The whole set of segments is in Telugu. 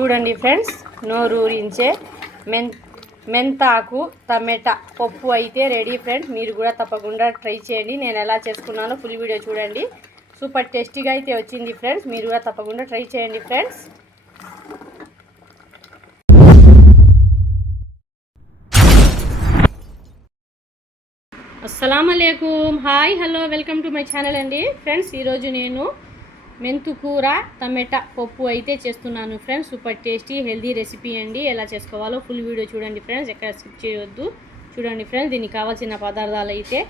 చూడండి ఫ్రెండ్స్, నోరూరించే మెంతాకు టమాటా పప్పు అయితే రెడీ ఫ్రెండ్స్. మీరు కూడా తప్పకుండా ట్రై చేయండి. నేను ఎలా చేసుకున్నానో ఫుల్ వీడియో చూడండి. సూపర్ టేస్టీగా అయితే వచ్చింది ఫ్రెండ్స్. మీరు కూడా తప్పకుండా ట్రై చేయండి ఫ్రెండ్స్. అస్సలాముఅలైకుం, hi, hello, welcome to my channel అండి ఫ్రెండ్స్. ఈరోజు నేను మెంతు కూర టమాటా పప్పు అయితే చేస్తున్నాను friends. Super tasty healthy recipe అండి. ఎలా చేసుకోవాలో ఫుల్ వీడియో చూడండి ఫ్రెండ్స్, ఎక్కడ స్కిప్ చేయవద్దు. చూడండి ఫ్రెండ్స్, దీనికి కావాల్సిన పదార్థాలు అయితే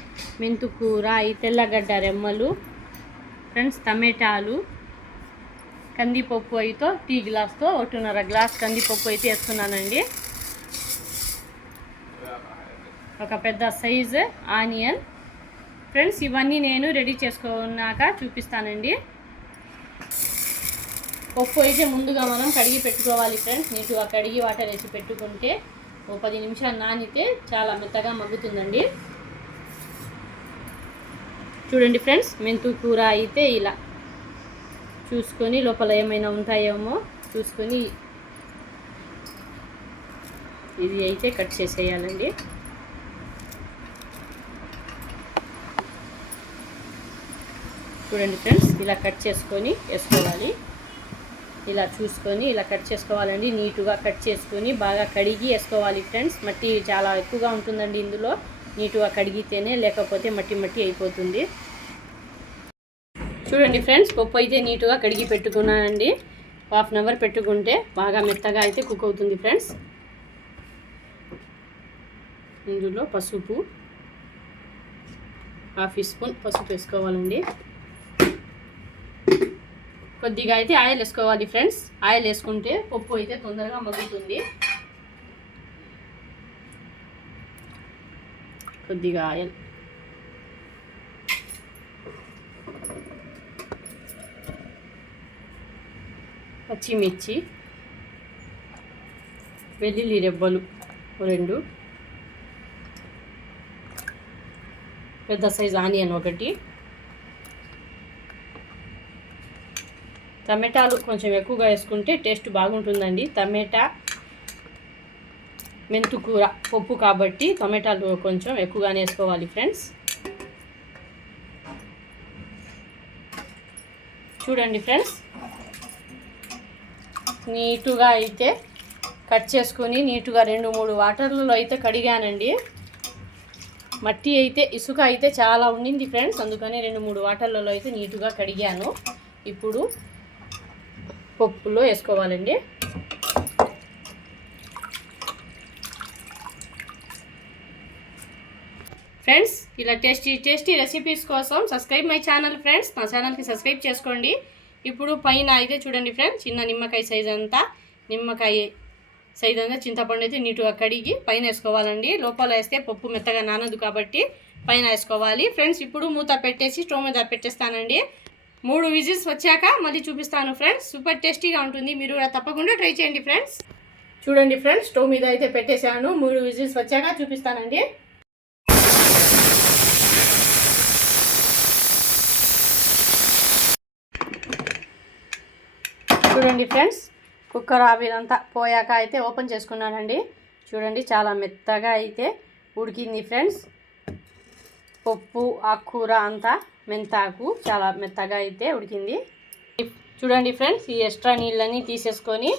మెంతు కూర, తెల్లగడ్డ రెమ్మలు ఫ్రెండ్స్, టమాటాలు, కందిపప్పు అయితే టీ గ్లాస్తో 1.5 గ్లాస్ కందిపప్పు అయితే వేస్తున్నానండి. ఒక పెద్ద సైజు ఆనియన్ ఫ్రెండ్స్. ఇవన్నీ నేను రెడీ చేసుకున్నాక చూపిస్తానండి. పప్పు అయితే ముందుగా మనం కడిగి పెట్టుకోవాలి ఫ్రెండ్స్. నీట్గా కడిగి వాటర్ వేసి పెట్టుకుంటే ఓ 10 నిమిషాలు నానితే చాలా మెత్తగా మగ్గుతుందండి. చూడండి ఫ్రెండ్స్, మెంతు కూర అయితే ఇలా చూసుకొని లోపల ఏమైనా ఉంటాయేమో చూసుకొని ఇది అయితే కట్ చేసేయాలండి. చూడండి ఫ్రెండ్స్, ఇలా కట్ చేసుకొని వేసుకోవాలి. ఇలా చూసుకొని ఇలా కట్ చేసుకోవాలండి. నీట్గా కట్ చేసుకొని బాగా కడిగి వేసుకోవాలి ఫ్రెండ్స్. మట్టి చాలా ఎక్కువగా ఉంటుందండి ఇందులో. నీట్గా కడిగితేనే, లేకపోతే మట్టి మట్టి అయిపోతుంది. చూడండి ఫ్రెండ్స్, పప్పు అయితే నీట్గా కడిగి పెట్టుకున్నానండి. 1/2 అవర్ పెట్టుకుంటే బాగా మెత్తగా అయితే కుక్ అవుతుంది ఫ్రెండ్స్. ఇందులో పసుపు 1/2 స్పూన్ పసుపు వేసుకోవాలండి. కొద్దిగా అయితే ఆయిల్ వేసుకోవాలి ఫ్రెండ్స్. ఆయిల్ వేసుకుంటే పప్పు అయితే తొందరగా మగ్గుతుంది. కొద్దిగా ఆయిల్, పచ్చిమిర్చి, వెల్లుల్లి రెబ్బలు 2, పెద్ద సైజు ఆనియన్ 1, టమాటాలు కొంచెం ఎక్కువగా వేసుకుంటే టేస్ట్ బాగుంటుందండి. టమాటా మెంతు కూర పప్పు కాబట్టి టమాటాలు కొంచెం ఎక్కువగానే వేసుకోవాలి ఫ్రెండ్స్. చూడండి ఫ్రెండ్స్, నీటుగా అయితే కట్ చేసుకొని నీటుగా 2-3 వాటర్లలో అయితే కడిగానండి. మట్టి అయితే ఇసుక అయితే చాలా ఉండింది ఫ్రెండ్స్, అందుకని 2-3 వాటర్లలో అయితే నీటుగా కడిగాను. ఇప్పుడు పప్పులో వేసుకోవాలండి. ఫ్రెండ్స్, ఇలా టేస్టీ రెసిపీస్ కోసం సబ్స్క్రైబ్ మై ఛానల్ ఫ్రెండ్స్. నా ఛానల్కి సబ్స్క్రైబ్ చేసుకోండి. ఇప్పుడు పైన అయితే చూడండి ఫ్రెండ్స్, చిన్న నిమ్మకాయ సైజ్ అంతా చింతపండు అయితే నీటుగా కడిగి పైన వేసుకోవాలండి. లోపల వేస్తే పప్పు మెత్తగా నానదు కాబట్టి పైన వేసుకోవాలి ఫ్రెండ్స్. ఇప్పుడు మూత పెట్టేసి స్టవ్ మీద పెట్టేస్తానండి. 3 విజిల్స్ వచ్చాక మళ్ళీ చూపిస్తాను ఫ్రెండ్స్. సూపర్ టేస్టీగా ఉంటుంది. మీరు కూడా తప్పకుండా ట్రై చేయండి ఫ్రెండ్స్. చూడండి ఫ్రెండ్స్, స్టవ్ మీద అయితే పెట్టేశాను. 3 విజిల్స్ వచ్చాక చూపిస్తానండి. చూడండి ఫ్రెండ్స్, కుక్కర్ ఆవిరంతా పోయాక అయితే ఓపెన్ చేసుకున్నానండి. చూడండి, చాలా మెత్తగా అయితే ఉడికింది ఫ్రెండ్స్. పప్పు, ఆకుకూర అంతా మెంతాకు చాలా మెత్తగా అయితే ఉడికింది. చూడండి ఫ్రెండ్స్, ఈ ఎక్స్ట్రా నీళ్ళని తీసేసుకొని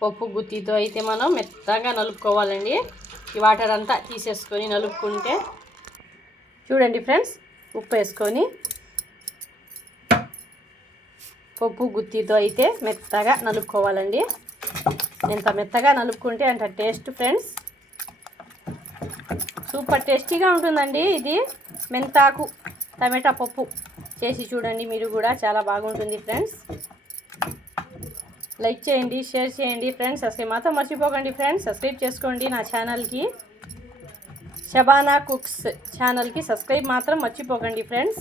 పప్పు గుత్తితో అయితే మనం మెత్తగా నలుపుకోవాలండి. ఈ వాటర్ అంతా తీసేసుకొని నలుపుకుంటే, చూడండి ఫ్రెండ్స్, ఉప్పు వేసుకొని పప్పు గుత్తితో అయితే మెత్తగా నలుపుకోవాలండి. ఎంత మెత్తగా నలుపుకుంటే అంత టేస్ట్ ఫ్రెండ్స్. సూపర్ టేస్టీగా ఉంటుందండి. ఇది మెంతాకు టమాటా పప్పు చేసి చూడండి మీరు కూడా, చాలా బాగుంటుంది ఫ్రెండ్స్. లైక్ చేయండి, షేర్ చేయండి ఫ్రెండ్స్. సబ్స్క్రైబ్ మాత్రం మర్చిపోకండి ఫ్రెండ్స్. సబ్స్క్రైబ్ చేసుకోండి నా ఛానల్కి, షబానా కుక్స్ ఛానల్కి సబ్స్క్రైబ్ మాత్రం మర్చిపోకండి ఫ్రెండ్స్.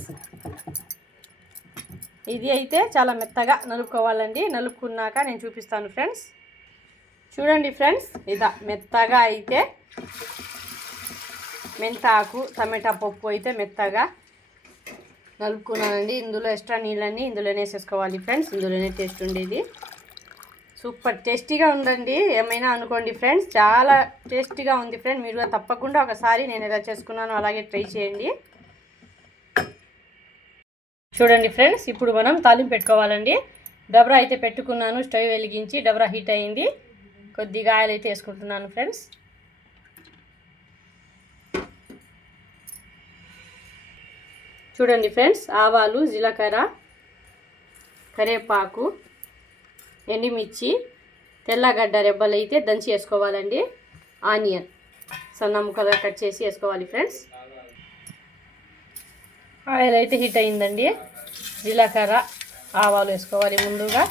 ఇది అయితే చాలా మెత్తగా నలుపుకోవాలండి. నలుపుకున్నాక నేను చూపిస్తాను ఫ్రెండ్స్. చూడండి ఫ్రెండ్స్, ఇదా మెత్తగా అయితే మెంతాకు టమాటా పప్పు అయితే మెత్తగా నలుపుకున్నానండి. ఇందులో ఎక్స్ట్రా నీళ్ళన్నీ ఇందులోనే వేసేసుకోవాలి ఫ్రెండ్స్. ఇందులోనే టేస్ట్ ఉండేది. సూపర్ టేస్టీగా ఉందండి. ఏమైనా అనుకోండి ఫ్రెండ్స్, చాలా టేస్టీగా ఉంది ఫ్రెండ్. మీరు తప్పకుండా ఒకసారి నేను ఎలా చేసుకున్నానో అలాగే ట్రై చేయండి. చూడండి ఫ్రెండ్స్, ఇప్పుడు మనం తాలింపు పెట్టుకోవాలండి. డబరా అయితే పెట్టుకున్నాను, స్టవ్ వెలిగించి డబరా హీట్ అయ్యింది. కొద్దిగా ఆయిల్ అయితే వేసుకుంటున్నాను ఫ్రెండ్స్. చూడండి ఫ్రెండ్స్, ఆవాలు, జీలకర్ర, కరివేపాకు, ఎండుమిర్చి, తెల్లగడ్డ రెబ్బలు అయితే దంచి వేసుకోవాలండి. ఆనియన్ సన్న ముక్కలుగా కట్ చేసి వేసుకోవాలి ఫ్రెండ్స్. ఆయిల్ అయితే హీట్ అయిందండి. జీలకర్ర, ఆవాలు వేసుకోవాలి ముందుగా.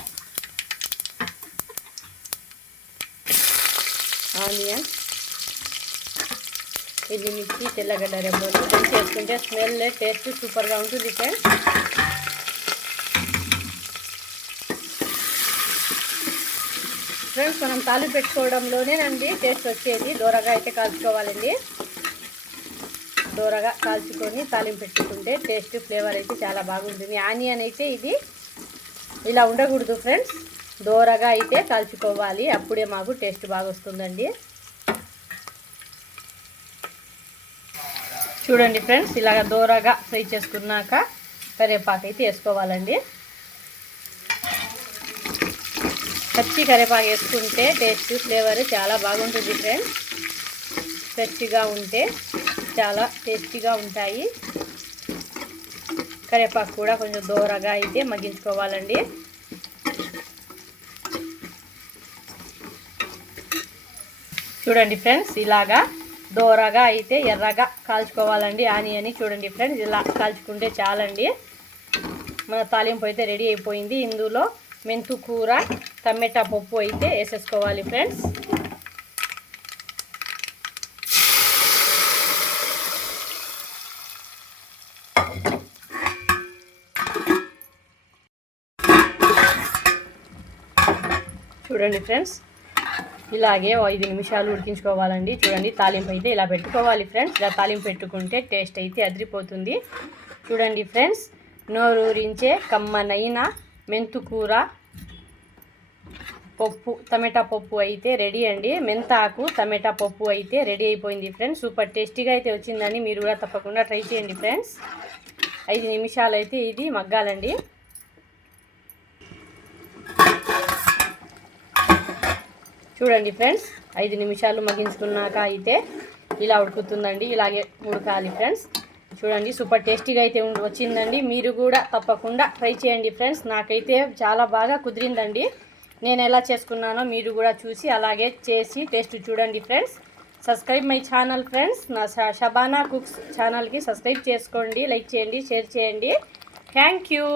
ఆనియన్, ఎండుమిర్చి, తెల్లగడ్డ రెబ్బలు దంచి వేసుకుంటే స్మెల్ టేస్ట్ సూపర్గా ఉంటుంది ఫ్రెండ్స్. ఫ్రెండ్స్, మనం తాలింపు పెట్టుకోవడంలోనేనండి టేస్ట్ వచ్చేది. దూరగా అయితే కాల్చుకోవాలండి. దూరగా కాల్చుకొని తాలింపు పెట్టుకుంటే టేస్ట్ ఫ్లేవర్ అయితే చాలా బాగుంటుంది. ఆనియన్ అయితే ఇది ఇలా ఉండకూడదు ఫ్రెండ్స్, దూరగా అయితే కాల్చుకోవాలి. అప్పుడే మాకు టేస్ట్ బాగా వస్తుందండి. చూడండి ఫ్రెండ్స్, ఇలాగ దూరగా ఫ్రై చేసుకున్నాక కరివేపాకు అయితే వేసుకోవాలండి. పచ్చి కరివేపాకు వేసుకుంటే టేస్ట్ ఫ్లేవర్ చాలా బాగుంటుంది ఫ్రెండ్స్. ఫ్రెష్గా ఉంటే చాలా టేస్టీగా ఉంటాయి. కరివేపాకు కూడా కొంచెం దూరగా అయితే మగ్గించుకోవాలండి. చూడండి ఫ్రెండ్స్, ఇలాగా దూరగా అయితే ఎర్రగా కాల్చుకోవాలండి ఆనియన్. చూడండి ఫ్రెండ్స్, ఇలా కాల్చుకుంటే చాలండి. మన తాలింపు అయితే రెడీ అయిపోయింది. ఇందులో మెంతు కూర, టమాటా పప్పు అయితే వేసేసుకోవాలి ఫ్రెండ్స్. చూడండి ఫ్రెండ్స్, ఇలాగే 5 నిమిషాలు ఉడికించుకోవాలండి. చూడండి, తాలింపు అయితే ఇలా పెట్టుకోవాలి ఫ్రెండ్స్. ఇలా తాలింపు పెట్టుకుంటే టేస్ట్ అయితే అదిరిపోతుంది. చూడండి ఫ్రెండ్స్, నోరూరించే కమ్మనైన మెంతుకూర పప్పు, టమాటా పప్పు అయితే రెడీ అండి. మెంతాకు టమాటా పప్పు అయితే రెడీ అయిపోయింది ఫ్రెండ్స్. సూపర్ టేస్టీగా అయితే వచ్చిందని మీరు కూడా తప్పకుండా ట్రై చేయండి ఫ్రెండ్స్. 5 నిమిషాలు అయితే ఇది మగ్గాలండి. చూడండి ఫ్రెండ్స్, 5 నిమిషాలు మగ్గించుకున్నాక అయితే ఇలా ఉడుకుతుందండి. ఇలాగే ఉడకాలి ఫ్రెండ్స్. చూడండి, సూపర్ టేస్టీగా అయితే వచ్చిందండి. మీరు కూడా తప్పకుండా ట్రై చేయండి ఫ్రెండ్స్. నాకైతే చాలా బాగా కుదిరిందండి. నేను ఎలా చేసుకున్నానో మీరు కూడా చూసి అలాగే చేసి టేస్ట్ చూడండి friends. Subscribe my channel friends. నా షబానా కుక్స్ ఛానల్కి సబ్స్క్రైబ్ చేసుకోండి, లైక్ చేయండి, షేర్ చేయండి. Thank you.